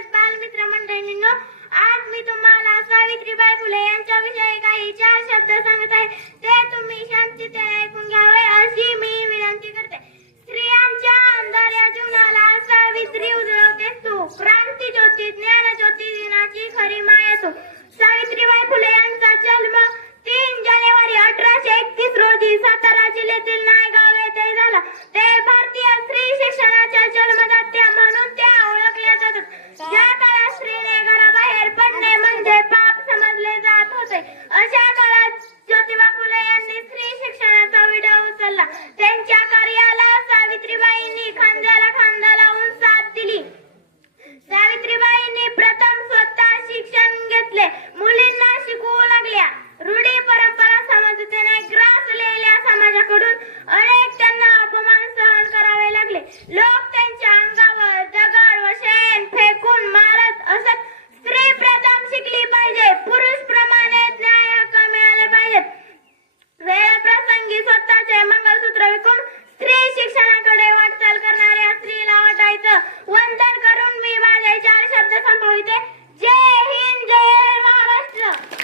तसेच बालमित्र मंडळींनो आज मी तुम्हाला सावित्रीबाई फुले यांच्याविषयी काही चार शब्द सांगत आहे. ते तुम्ही शांततेने ऐकून घ्यावे अशी मी विनंती करते. स्त्रियांच्या अंधाऱ्या जीवनाला सावित्री उजळवते. तू क्रांती ज्योती ज्ञान ज्योती दिनाची खरी माया तू. सावित्रीबाई फुले यांचा जन्म तीन जानेवारी अठराशे एकतीस रोजी सातारा जिल्ह्यातील नायगाव येथे झाला. ते भारतीय अशा काळात ज्योतिबा फुले यांनी स्त्री शिक्षणाचा विडा उचलला. त्यांच्या कार्याला सावित्रीबाईंनी खांद्याला खांदा लावून साथ दिली. सावित्रीबाईंनी प्रथम स्वतः शिक्षण घेतले. मुलींना शिकवू लागल्या. रूढी परंपरा समाजतेने ग्रासलेल्या समाजाकडून. अनेक त्यांना अपमान सहन करावे लागले. लोक त्यांच्या अंगावर दगड व शेण फेकून मारत असत. स्त्री प्रथम शिकली पाहिजे. पुरुष What?